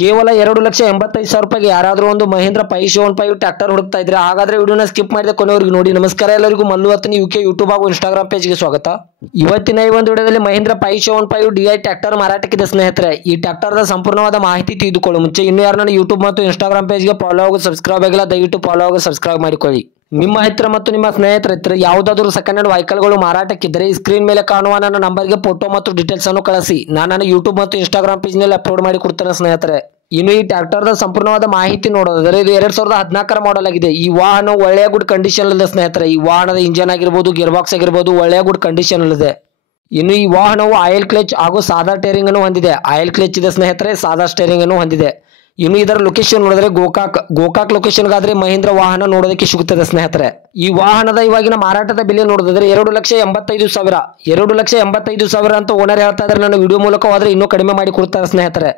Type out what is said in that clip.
ಕೇವಲ 2,85,000 ರೂಪಾಯಿಗೆ ಯಾರಾದರೂ ಒಂದು ಮಹೇಂದ್ರ 575 ಟ್ರ್ಯಾಕ್ಟರ್ ಹುಡುಕ್ತಾ ಇದ್ರೆ ಹಾಗಾದ್ರೆ ವಿಡಿಯೋನ ಸ್ಕಿಪ್ ಮಾಡಿದ ಕೊನೆವರೆಗೂ ನೋಡಿ. ನಮಸ್ಕಾರ ಎಲ್ಲರಿಗೂ, ಮಲ್ಲು ಹತ್ತನಿ ಯುಕೆ ಯೂಟ್ಯೂಬ್ ಹಾಗೂ ಇನ್ಸ್ಟಾಗ್ರಾಮ್ ಪೇಜ್ಗೆ ಸ್ವಾಗತ. ಇವತ್ತಿನ ಈ ಒಂದು ವಿಡಿಯೋದಲ್ಲಿ ಮಹೇಂದ್ರ 575 DI ಟ್ರ್ಯಾಕ್ಟರ್ ಮಾರಾಟಕ್ಕಿದೆ ಸ್ನೇಹಿತರೆ. ಈ ಟ್ರ್ಯಾಕ್ಟರ್ದ ಸಂಪೂರ್ಣವಾದ ಮಾಹಿತಿ ತಿಳಿದುಕೊಳ್ಳುವ ಮುಂಚೆ ಇನ್ನೂ ಯಾರು ನನ್ನ ಯೂಟ್ಯೂಬ್ ಮತ್ತು ಇನ್ಸ್ಟಾಗ್ರಾಮ್ ಪೇಜ್ಗೆ ಫಾಲೋ ಹಾಗೂ ಸಬ್ಸ್ಕ್ರೈಬ್ ಆಗಿಲ್ಲ, ದಯವಿಟ್ಟು ಫಾಲೋ ಹಾಗೂ ಸಬ್ಸ್ಕ್ರೈಬ್ ಮಾಡಿಕೊಳ್ಳಿ. ನಿಮ್ಮ ಹತ್ತಿರ ಮತ್ತು ನಿಮ್ಮ ಸ್ನೇಹಿತರ ಹತ್ತಿರ ಯಾವುದಾದರೂ ಸೆಕೆಂಡ್ ಹ್ಯಾಂಡ್ ವೆಹಿಕಲ್ಗಳು ಮಾರಾಟಕ್ಕಿದ್ದರೆ ಸ್ಕ್ರೀನ್ ಮೇಲೆ ಕಾಣುವ ನನ್ನ ನಂಬರ್ಗೆ ಫೋಟೋ ಮತ್ತು ಡೀಟೇಲ್ಸ್ ಅನ್ನು ಕಳಿಸಿ. ನಾನು ನನ್ನ ಯೂಟ್ಯೂಬ್ ಮತ್ತು ಇನ್ಸ್ಟಾಗ್ರಾಮ್ ಪೇಜ್ ನಲ್ಲಿ ಅಪ್ಲೋಡ್ ಮಾಡಿ ಕೊಡ್ತೇನೆ ಸ್ನೇಹಿತರೆ. ಇನ್ನು ಈ ಟ್ರ್ಯಾಕ್ಟರ್ದ ಸಂಪೂರ್ಣವಾದ ಮಾಹಿತಿ ನೋಡೋದಾದ್ರೆ ಇದು 2014 ಮಾಡೆಲ್ ಆಗಿದೆ. ಈ ವಾಹನ ಒಳ್ಳೆಯ ಗುಡ್ ಕಂಡೀಷನ್ ಇದೆ ಸ್ನೇಹಿತರೆ. ಈ ವಾಹನದ ಇಂಜನ್ ಆಗಿರ್ಬೋದು, ಗೇರ್ ಬಾಕ್ಸ್ ಆಗಿರ್ಬೋದು ಒಳ್ಳೆಯ ಗುಡ್ ಕಂಡೀಷನ್ ಇದೆ. ಇನ್ನು ಈ ವಾಹನವು ಆಯಿಲ್ ಕ್ಲಚ್ ಹಾಗೂ ಸಾದಾ ಸ್ಟೇರಿಂಗ್ ಅನ್ನು ಹೊಂದಿದೆ. ಆಯಿಲ್ ಕ್ಲಚ್ ಇದೆ ಸ್ನೇಹಿತರೆ, ಸಾದಾ ಸ್ಟೇರಿಂಗ್ ಅನ್ನು ಹೊಂದಿದೆ. ಇನ್ನು ಇದರ ಲೊಕೇಶನ್ ನೋಡಿದ್ರೆ ಗೋಕಾಕ್ ಲೊಕೇಶನ್ಗಾದ್ರೆ ಮಹೇಂದ್ರ ವಾಹನ ನೋಡೋದಕ್ಕೆ ಸಿಗುತ್ತದೆ ಸ್ನೇಹಿತರೆ. ಈ ವಾಹನದ ಇವಾಗಿನ ಮಾರಾಟದ ಬೆಲೆ ನೋಡಿದ್ರೆ 2,85,000 ಅಂತ ಓನರ್ ಹೇಳ್ತಾ ಇದ್ರೆ ನನ್ನ ವಿಡಿಯೋ ಮೂಲಕ ಹೋದ್ರೆ ಇನ್ನೂ ಕಡಿಮೆ ಮಾಡಿ ಕೊಡ್ತಾರೆ ಸ್ನೇಹಿತರೆ.